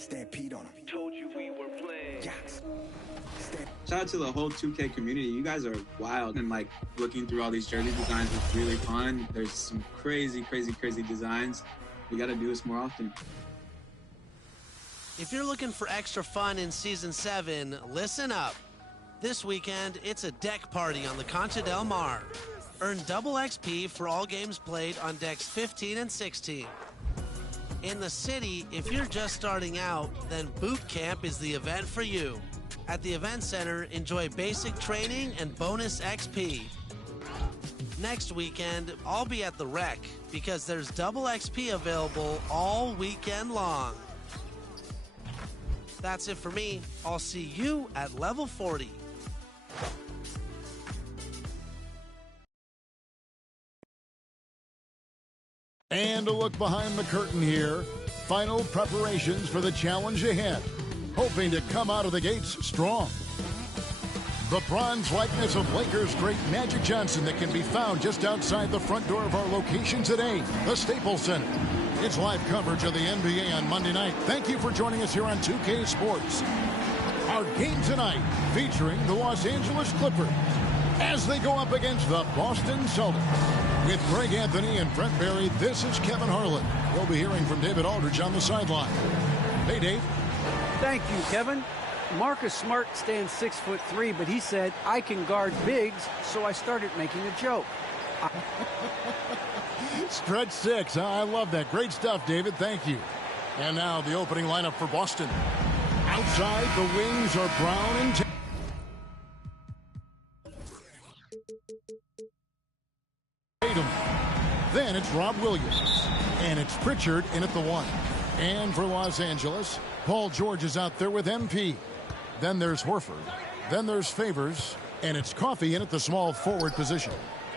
Stampede on him. Told you we were playing. Yes. Shout out to the whole 2K community. You guys are wild, and like looking through all these jersey designs was really fun. There's some crazy designs. We got to do this more often. If you're looking for extra fun in Season 7, listen up. This weekend, it's a deck party on the Concha del Mar. Earn double XP for all games played on decks 15 and 16. In the city, if you're just starting out, then Boot Camp is the event for you. At the Event Center, enjoy basic training and bonus XP. Next weekend, I'll be at the Rec because there's double XP available all weekend long. That's it for me. I'll see you at level 40. And a look behind the curtain here. Final preparations for the challenge ahead. Hoping to come out of the gates strong. The bronze likeness of Lakers great Magic Johnson that can be found just outside the front door of our location today, the Staples Center. It's live coverage of the NBA on Monday night. Thank you for joining us here on 2K Sports. Our game tonight featuring the Los Angeles Clippers as they go up against the Boston Celtics. With Greg Anthony and Brent Barry, this is Kevin Harlan. We'll be hearing from David Aldridge on the sideline. Hey, Dave. Thank you, Kevin. Marcus Smart stands 6'3", but he said, I can guard bigs, so I started making a joke. Stretch 6. I love that. Great stuff, David. Thank you. And now the opening lineup for Boston. Outside, the wings are Brown and Tatum. Then it's Rob Williams. And it's Pritchard in at the 1. And for Los Angeles, Paul George is out there with MP. Then there's Horford. Then there's Favors. And it's Coffey in at the small forward position.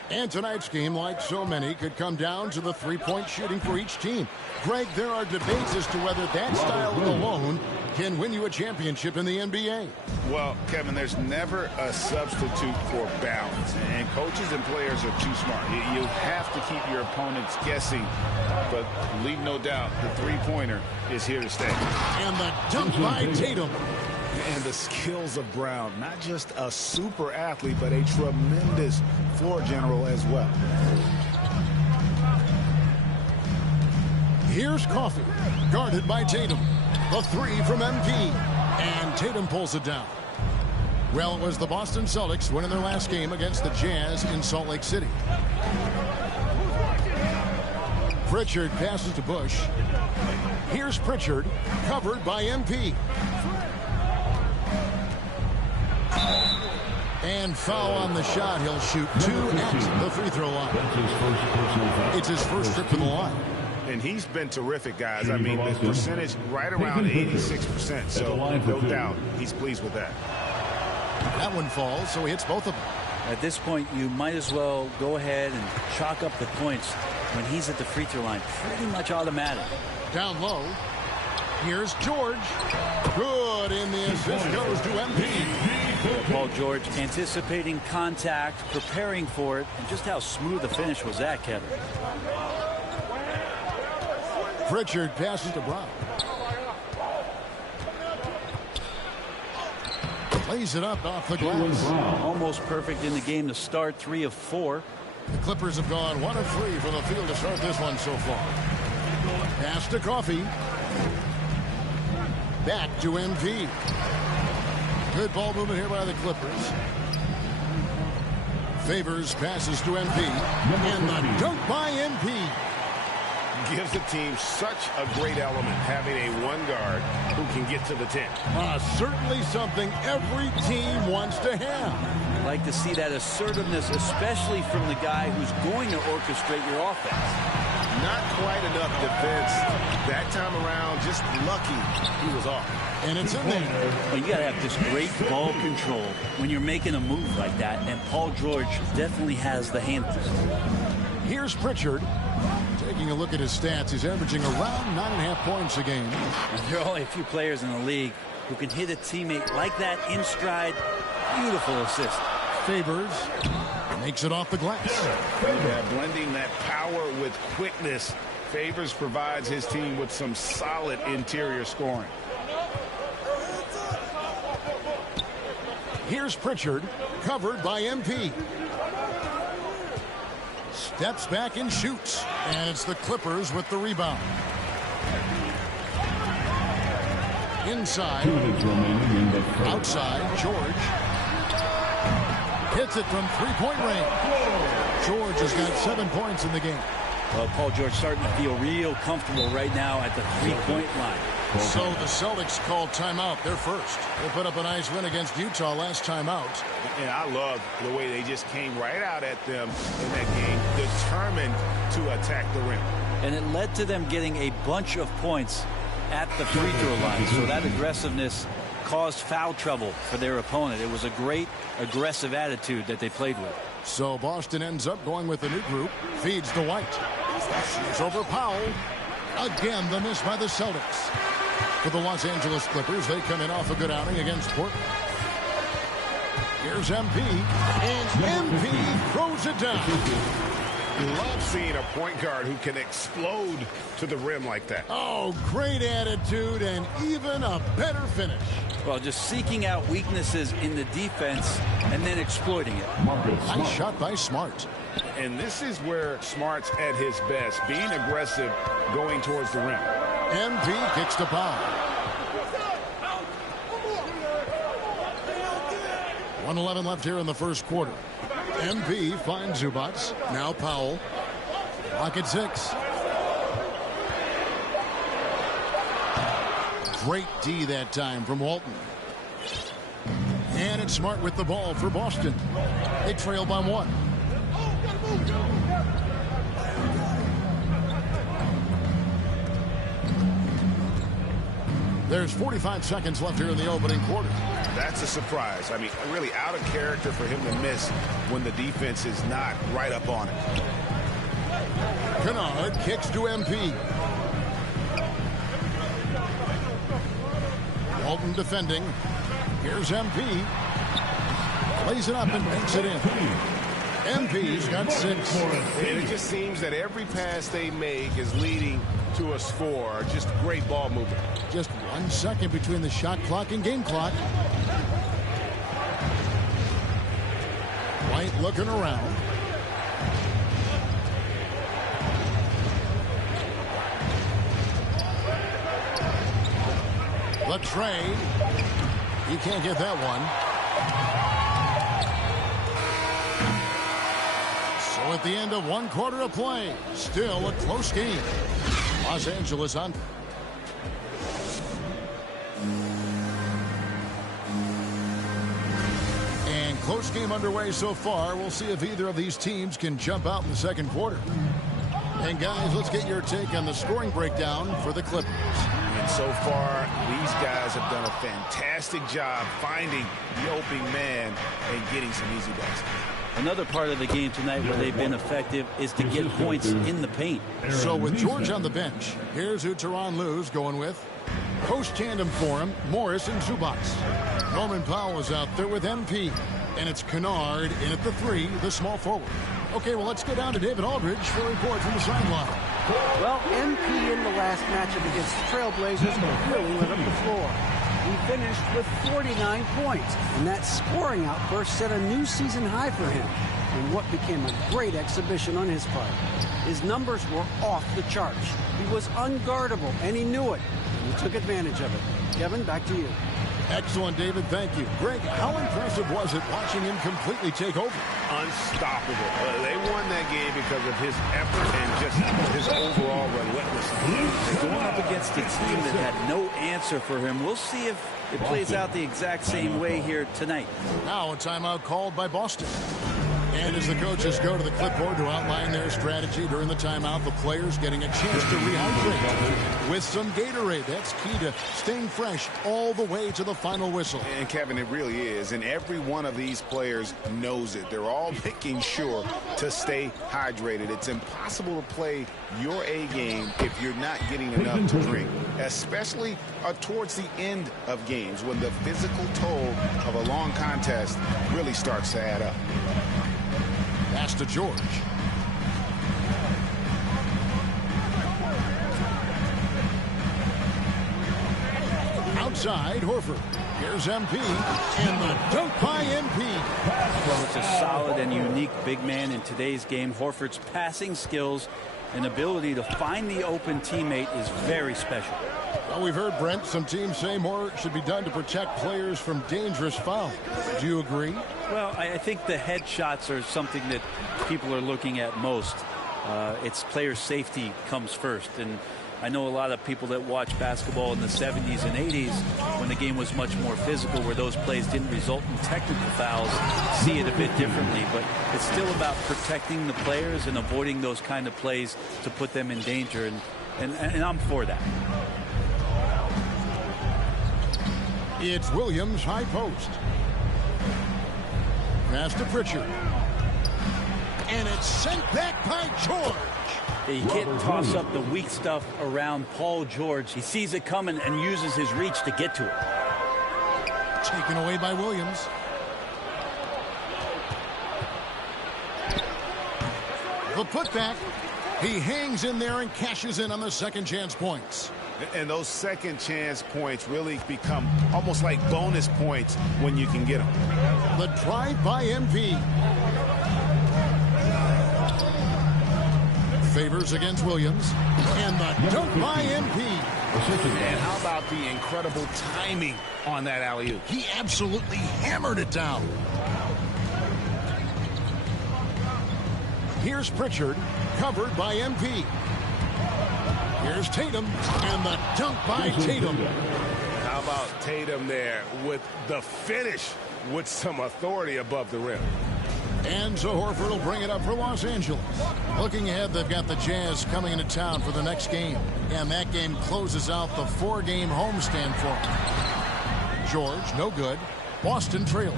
And tonight's game, like so many, could come down to the three-point shooting for each team. Greg, there are debates as to whether that style alone can win you a championship in the NBA. Well, Kevin, there's never a substitute for balance. And coaches and players are too smart. You have to keep your opponents guessing. But leave no doubt, the three-pointer is here to stay. And the dunk by Tatum. And the skills of Brown, not just a super athlete, but a tremendous floor general as well. Here's Coffey, guarded by Tatum. The 3 from MP, and Tatum pulls it down. Well, it was the Boston Celtics winning their last game against the Jazz in Salt Lake City. Pritchard passes to Bush. Here's Pritchard, covered by MP. And foul on the shot. He'll shoot 2 at the free throw line. It's his first trip to the line. And he's been terrific, guys. I mean, the percentage right around 86%. So no doubt he's pleased with that. That one falls, so he hits both of them. At this point, you might as well go ahead and chalk up the points when he's at the free throw line. Pretty much automatic. Down low. Here's George. Good, and the assist goes to MP. Paul George anticipating contact, preparing for it, and just how smooth the finish was that, Kevin. Pritchard passes to Brown. Plays it up off the glass. Almost perfect in the game to start, 3 of 4. The Clippers have gone 1 of 3 from the field to start this one so far. Pass to Coffey. Back to MP. Good ball movement here by the Clippers. Favors passes to MP. And the dunk by MP. Gives the team such a great element, having a one guard who can get to the 10. Certainly something every team wants to have. I'd like to see that assertiveness, especially from the guy who's going to orchestrate your offense. Not quite enough defense that time around. Just lucky he was off. And it's in there. Well, you got to have this great ball control when you're making a move like that. And Paul George definitely has the handles. Here's Pritchard. Taking a look at his stats, he's averaging around 9.5 points a game. There are only a few players in the league who can hit a teammate like that in stride. Beautiful assist. Favors makes it off the glass. Yeah, blending that power with quickness. Favors provides his team with some solid interior scoring. Here's Pritchard, covered by MP. Steps back and shoots. And it's the Clippers with the rebound. Inside. Outside, George. Hits it from three-point range. George has got 7 points in the game. Well, Paul George starting to feel real comfortable right now at the three-point line. So the Celtics called timeout. They're first. They put up a nice win against Utah last time out. And I love the way they just came right out at them in that game, determined to attack the rim. And it led to them getting a bunch of points at the free throw line. So that aggressiveness caused foul trouble for their opponent. It was a great aggressive attitude that they played with. So Boston ends up going with a new group. Feeds to White. She's over Powell. Again, the miss by the Celtics. For the Los Angeles Clippers, they come in off a good outing against Portland. Here's MP. And MP throws it down. Love seeing a point guard who can explode to the rim like that. Oh, great attitude and even a better finish. Well, just seeking out weaknesses in the defense and then exploiting it. Nice shot by Smart. And this is where Smart's at his best, being aggressive, going towards the rim. MP kicks to Powell. 1:11 left here in the first quarter. MP finds Zubats. Now Powell. Clock at 6. Great D that time from Walton. And it's Smart with the ball for Boston. They trail by 1. There's 45 seconds left here in the opening quarter. That's a surprise. I mean, really out of character for him to miss when the defense is not right up on it. Kennard kicks to MP. Walton defending. Here's MP. Plays it up and banks it in. MP's got 6. And it just seems that every pass they make is leading to a score. Just great ball movement. Just 1 second between the shot clock and game clock. White looking around. The trade. He can't get that one. So at the end of 1 quarter of play, still a close game. Los Angeles on. And close game underway so far. We'll see if either of these teams can jump out in the second quarter. And guys, let's get your take on the scoring breakdown for the Clippers. And so far, these guys have done a fantastic job finding the opening man and getting some easy baskets. Another part of the game tonight where they've been effective is to get points in the paint. So with George on the bench, here's who Tyronn Lue's going with. Post tandem for him, Morris and Zubats. Norman Powell is out there with MP. And it's Kennard in at the 3, the small forward. Okay, well, let's go down to David Aldridge for a report from the sideline. Well, MP in the last matchup against the Trailblazers really lit up the floor. He finished with 49 points, and that scoring outburst set a new season high for him in what became a great exhibition on his part. His numbers were off the charts. He was unguardable, and he knew it. And he took advantage of it. Kevin, back to you. Excellent, David. Thank you. Greg, how impressive was it watching him completely take over? Unstoppable. They won that game because of his effort and just his overall relentlessness. Going up against a team that had no answer for him. We'll see if it plays out the exact same way here tonight. Now a timeout called by Boston. And as the coaches go to the clipboard to outline their strategy during the timeout, the players getting a chance to rehydrate with some Gatorade. That's key to staying fresh all the way to the final whistle. And Kevin, it really is. And every one of these players knows it. They're all making sure to stay hydrated. It's impossible to play your A game if you're not getting enough to drink, especially towards the end of games when the physical toll of a long contest really starts to add up. Pass to George. Outside, Horford. Here's MP, and the dunk by MP. Well, it's a solid and unique big man in today's game. Horford's passing skills and ability to find the open teammate is very special. Well, we've heard, Brent, some teams say more should be done to protect players from dangerous fouls. Do you agree? Well, I think the head shots are something that people are looking at most. It's player safety comes first. And I know a lot of people that watch basketball in the 70s and 80s when the game was much more physical, where those plays didn't result in technical fouls, see it a bit differently. But it's still about protecting the players and avoiding those kind of plays to put them in danger. And I'm for that. It's Williams high post. Pass to Pritchard. And it's sent back by George. He can't toss up the weak stuff around Paul George. He sees it coming and uses his reach to get to it. Taken away by Williams. The putback. He hangs in there and cashes in on the second chance points. And those second chance points really become almost like bonus points when you can get them. The drive by MP. Favors against Williams. And the dunk by MP. And how about the incredible timing on that alley-oop? He absolutely hammered it down. Here's Pritchard, covered by MP. Here's Tatum, and the dunk by Tatum. How about Tatum there with the finish with some authority above the rim? And so Horford will bring it up for Los Angeles. Looking ahead, they've got the Jazz coming into town for the next game. And that game closes out the 4-game homestand for them. George, no good. Boston trailing.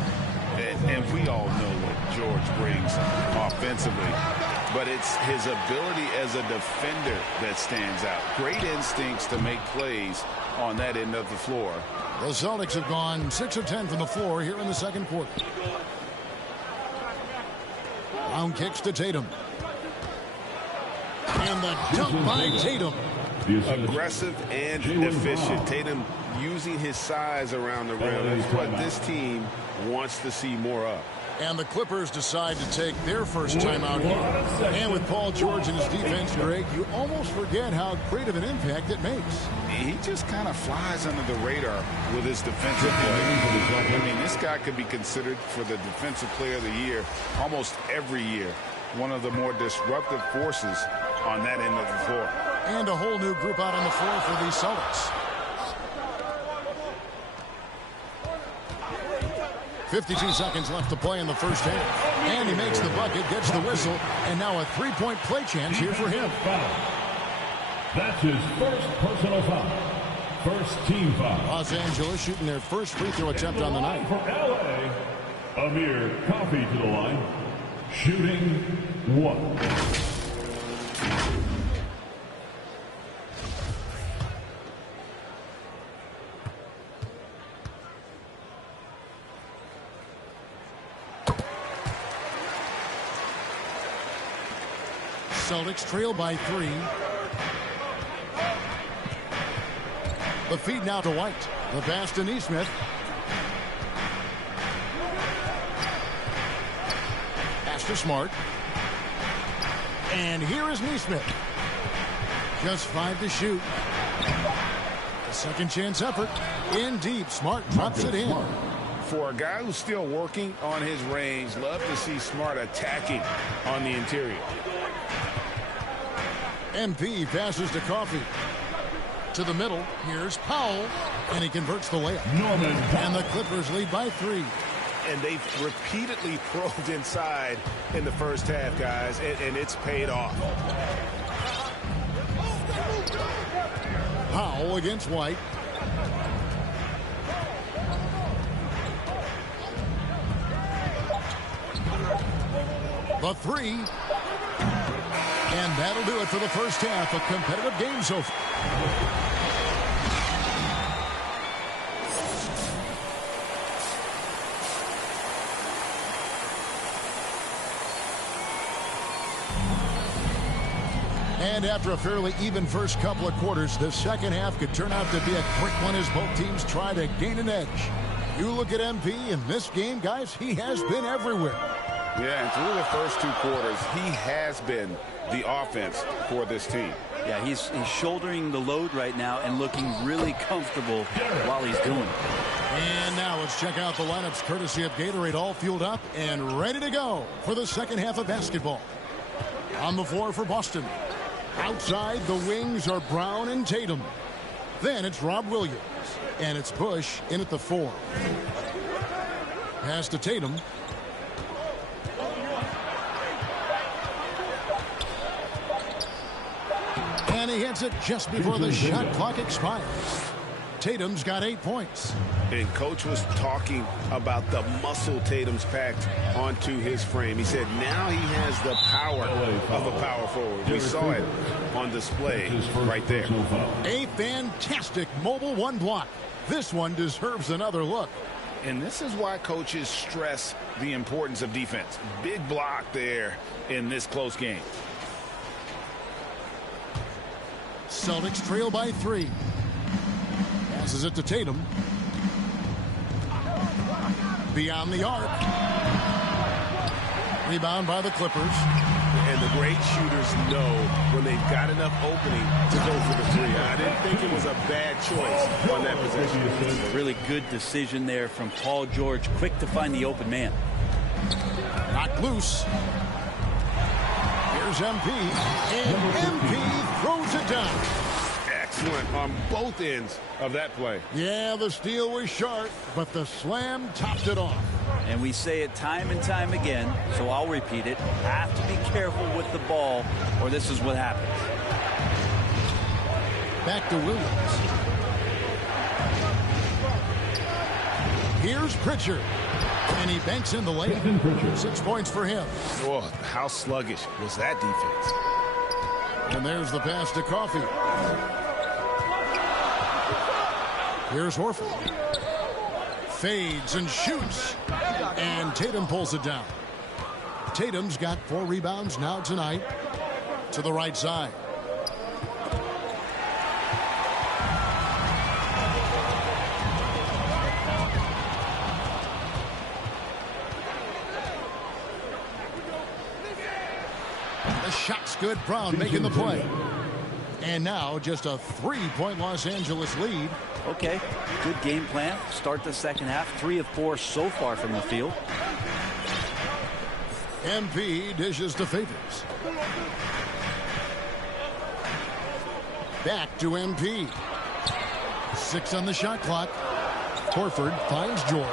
And we all know what George brings offensively. But it's his ability as a defender that stands out. Great instincts to make plays on that end of the floor. The Celtics have gone 6 of 10 from the floor here in the second quarter. Round kicks to Tatum. And the dunk by Tatum. Aggressive and efficient. Tatum using his size around the rim is what this team wants to see more of. And the Clippers decide to take their first time out here. And with Paul George and his defense, Greg, you almost forget how great of an impact it makes. He just kind of flies under the radar with his defensive play. I mean, this guy could be considered for the Defensive Player of the Year almost every year. One of the more disruptive forces on that end of the floor. And a whole new group out on the floor for the Celtics. 52 seconds left to play in the first half. And he makes the bucket, gets the whistle, and now a three-point play chance here for him. That's his first personal foul. First team foul. Los Angeles shooting their first free throw attempt on the night. For LA, Amir Coffey to the line, shooting 1. Celtics trail by 3. The feed now to White. The pass to Nesmith. Pass to Smart. And here is Nesmith. Just 5 to shoot. A second chance effort. In deep. Smart drops it in. For a guy who's still working on his range, love to see Smart attacking on the interior. MP passes to Coffey. To the middle. Here's Powell. And he converts the layup. And the Clippers lead by 3. And they've repeatedly probed inside in the first half, guys, and it's paid off. Powell against White. The 3. And that'll do it for the first half. A competitive game so far. And after a fairly even first couple of quarters, the second half could turn out to be a quick one as both teams try to gain an edge. You look at MP in this game, guys, he has been everywhere. Yeah, and through the first 2 quarters, he has been the offense for this team. Yeah, he's shouldering the load right now and looking really comfortable while he's doing it. And now let's check out the lineups courtesy of Gatorade, all fueled up and ready to go for the second half of basketball. On the floor for Boston. Outside, the wings are Brown and Tatum. Then it's Rob Williams. And it's Bush in at the 4. Pass to Tatum. And he hits it just before the shot clock expires. Tatum's got 8 points. And Coach was talking about the muscle Tatum's packed onto his frame. He said now he has the power of a power forward. We saw it on display right there. A fantastic mobile 1 block. This one deserves another look. And this is why coaches stress the importance of defense. Big block there in this close game. Celtics trail by 3. Passes it to Tatum. Beyond the arc. Rebound by the Clippers. And the great shooters know when they've got enough opening to go for the 3. I didn't think it was a bad choice on that possession. A really good decision there from Paul George. Quick to find the open man. Knocked loose. Here's MP. And MP throws it down. Excellent on both ends of that play. Yeah, the steal was sharp, but the slam topped it off. And we say it time and time again, so I'll repeat it. Have to be careful with the ball, or this is what happens. Back to Williams. Here's Pritchard. And he banks in the layup. 6 points for him. Oh, how sluggish was that defense? And there's the pass to Coffey. Here's Horford. Fades and shoots. And Tatum pulls it down. Tatum's got 4 rebounds now tonight. To the right side. The shot's good. Brown making the play. And now just a 3-point Los Angeles lead. Okay, good game plan. Start the second half. 3 of 4 so far from the field. MP dishes to Favors. Back to MP. 6 on the shot clock. Horford finds George.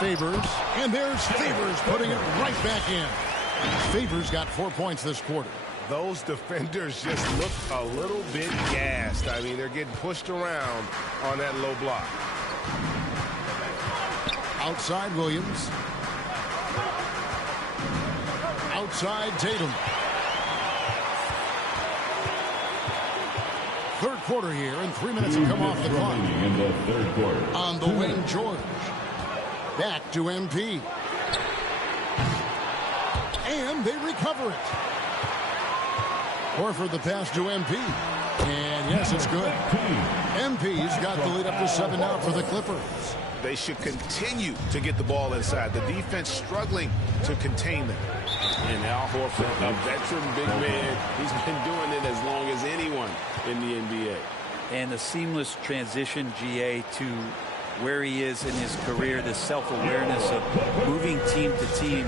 Favors. And there's Favors putting it right back in. Favors got 4 points this quarter. Those defenders just look a little bit gassed. I mean, they're getting pushed around on that low block. Outside Williams. Outside Tatum. Third quarter here, and 3 minutes have come off the clock. In the third quarter. On the wing, George. Back to MP. And they recover it. Horford the pass to MP. And yes, it's good. MP's got the lead up to 7 now for the Clippers. They should continue to get the ball inside. The defense struggling to contain them. And Al Horford, a veteran big man, he's been doing it as long as anyone in the NBA. And a seamless transition, GA, to where he is in his career, the self-awareness of moving team to team,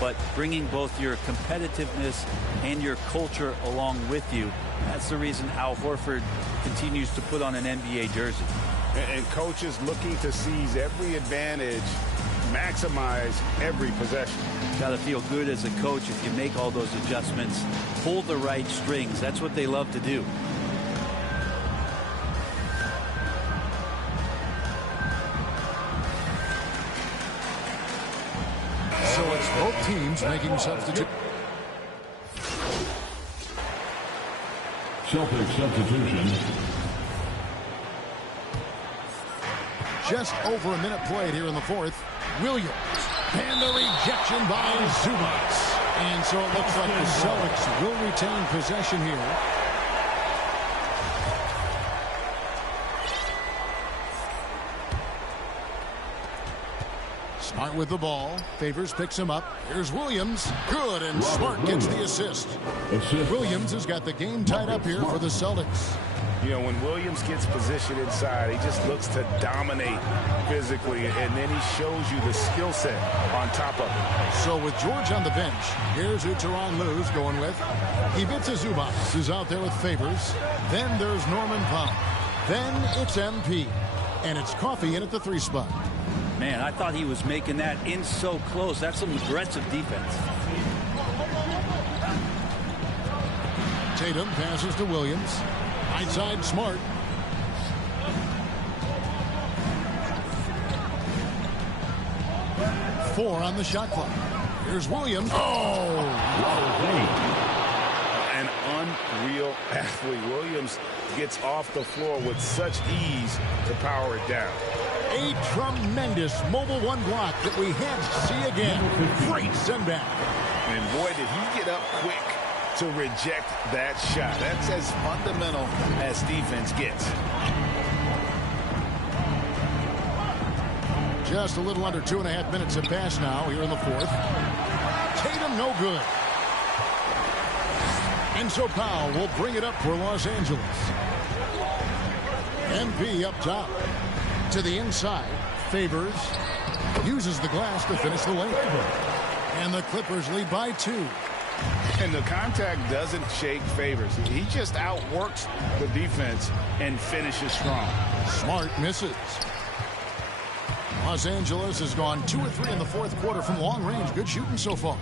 but bringing both your competitiveness and your culture along with you. That's the reason Al Horford continues to put on an NBA jersey. And coaches looking to seize every advantage, maximize every possession. Got to feel good as a coach if you make all those adjustments, pull the right strings. That's what they love to do. So it's both teams making substitute. Celtics substitution. Just over a minute played here in the fourth. Williams. And the rejection by Zubas. And so it looks like the Celtics will retain possession here. Smart with the ball. Favors picks him up. Here's Williams. Good, and Smart gets the assist. Williams has got the game tied up here for the Celtics. You know, when Williams gets positioned inside, he just looks to dominate physically, and then he shows you the skill set on top of it. So with George on the bench, here's who Tyronn Lue's going with. Ivica Zubac is out there with Favors. Then there's Norman Powell. Then it's MP. And it's Coffee in at the 3 spot. Man, I thought he was making that in so close. That's some aggressive defense. Tatum passes to Williams. Right side, Smart. Four on the shot clock. Here's Williams. Oh! An unreal athlete. Williams gets off the floor with such ease to power it down. A tremendous mobile one block that we had to see again. Great send back. And boy, did he get up quick to reject that shot. That's as fundamental as defense gets. Just a little under 2.5 minutes have passed now here in the fourth. Tatum no good. And so Powell will bring it up for Los Angeles. MP up top. To the inside. Favors. Uses the glass to finish the lane. And the Clippers lead by 2. And the contact doesn't shake Favors. He just outworks the defense and finishes strong. Smart misses. Los Angeles has gone 2 or 3 in the fourth quarter from long range. Good shooting so far.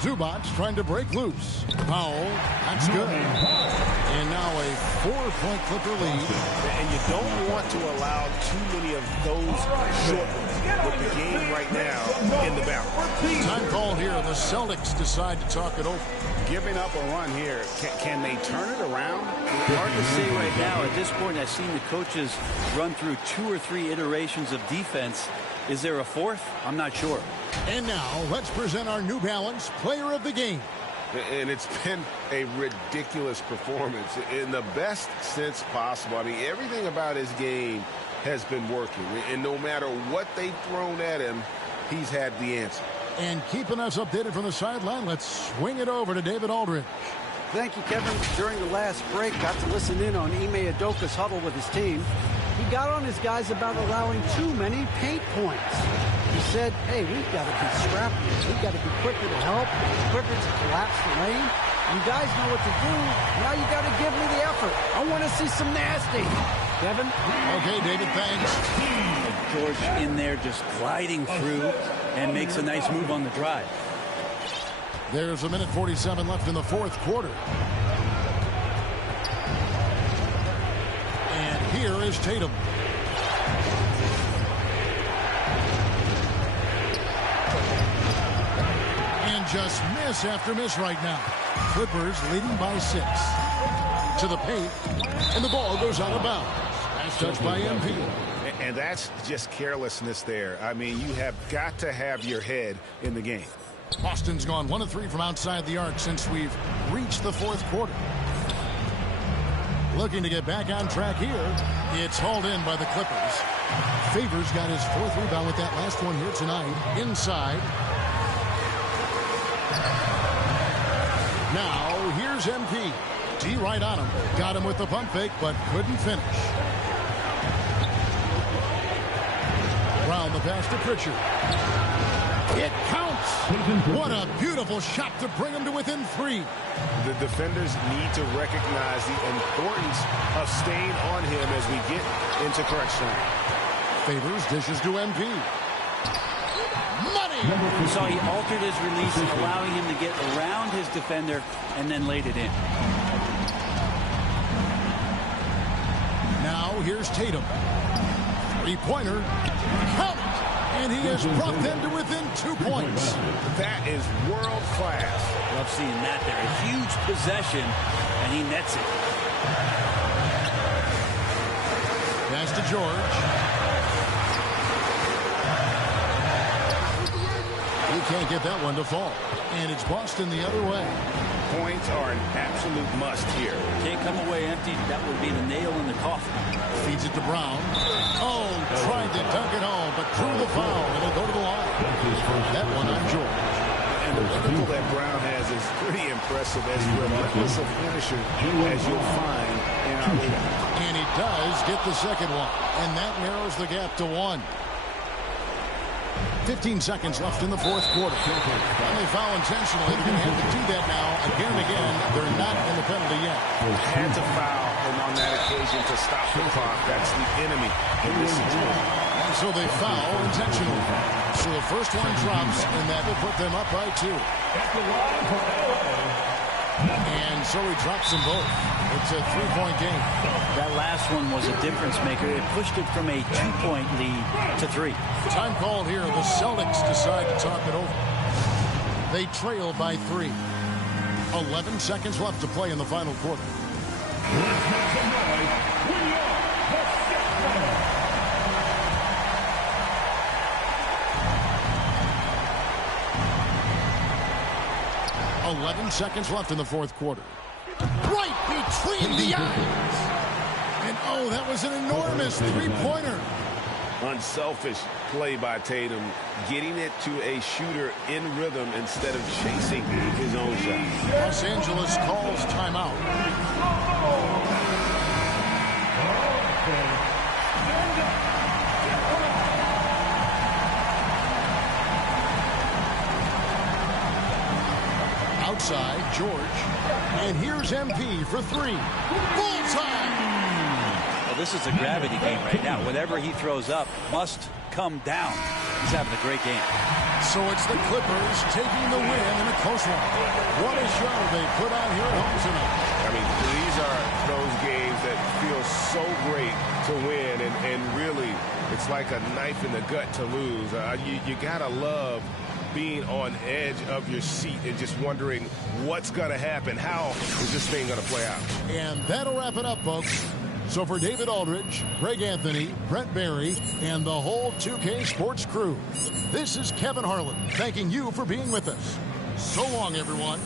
Zubac trying to break loose. Powell, that's good. And now a 4-point Clipper lead. And you don't want to allow too many of those short ones with the game right now in the balance. Time call here. The Celtics decide to talk it over. Giving up a run here. Can they turn it around? Hard to say right now. At this point, I've seen the coaches run through 2 or 3 iterations of defense. Is there a fourth? I'm not sure. And now let's present our New Balance Player of the Game. And it's been a ridiculous performance in the best sense possible. I mean, everything about his game has been working. And no matter what they've thrown at him, he's had the answer. And keeping us updated from the sideline, let's swing it over to David Aldridge. Thank you, Kevin. During the last break, got to listen in on Ime Udoka's huddle with his team. He got on his guys about allowing too many paint points. He said, hey, we've got to be scrappy. We've got to be quicker to help, quicker to collapse the lane. You guys know what to do. Now you got to give me the effort. I want to see some nasty. Kevin? Okay, David, thanks. George in there just gliding through and makes a nice move on the drive. There's 1:47 left in the fourth quarter. And here is Tatum. And just miss after miss right now. Clippers leading by 6. To the paint. And the ball goes out of bounds. Last touch by MP. And that's just carelessness there. I mean, you have got to have your head in the game. Boston's gone 1 of 3 from outside the arc since we've reached the fourth quarter. Looking to get back on track here. It's hauled in by the Clippers. Favors got his 4th rebound with that last one here tonight. Inside. Now, here's MP. D right on him. Got him with the pump fake, but couldn't finish. Brown the pass to Pritchard. It counts. What a beautiful shot to bring him to within 3. The defenders need to recognize the importance of staying on him as we get into correction. Favors dishes to MP. Money! You saw he altered his release, allowing him to get around his defender and then laid it in. Now here's Tatum. 3-pointer. Count it! And he has brought them to within 2 points. That is world class. Love seeing that there. A huge possession, and he nets it. Pass to George. He can't get that one to fall. And it's Boston the other way. Points are an absolute must here. Can't come away empty. That would be the nail in the coffin. Feeds it to Brown. Oh, tried to dunk it home, but drew the foul, and it'll go to the line. That one on George. And the vertical that Brown has is pretty impressive, as relentless a finisher as you'll find in our league. And he does get the second one, and that narrows the gap to 1. 15 seconds left in the fourth quarter. And they foul intentionally. They're going to have to do that now again and again. They're not in the penalty yet. Had to foul him on that occasion to stop the clock. That's the enemy in this situation. And so they foul intentionally. So the first one drops, and that will put them up by 2. And so he drops them both. It's a 3-point game. That last one was a difference maker. It pushed it from a 2-point lead to 3. Time called here. The Celtics decide to talk it over. They trail by 3. 11 seconds left to play in the final quarter. Eleven seconds left in the fourth quarter. Right between the eyes. And oh, that was an enormous three-pointer. Unselfish play by Tatum, getting it to a shooter in rhythm instead of chasing his own shot. Los Angeles calls timeout. Outside, George. And here's MP for 3. Bullseye! Well, this is a gravity game right now. Whatever he throws up must come down. He's having a great game. So it's the Clippers taking the win in a close one. What a show they put on here at home tonight. I mean, these are those games that feel so great to win, and really, it's like a knife in the gut to lose. You gotta love being on edge of your seat and just wondering what's gonna happen. How is this thing gonna play out? And that'll wrap it up, folks. So for David Aldridge, Greg Anthony, Brent Barry, and the whole 2K Sports crew, this is Kevin Harlan thanking you for being with us. So long, everyone.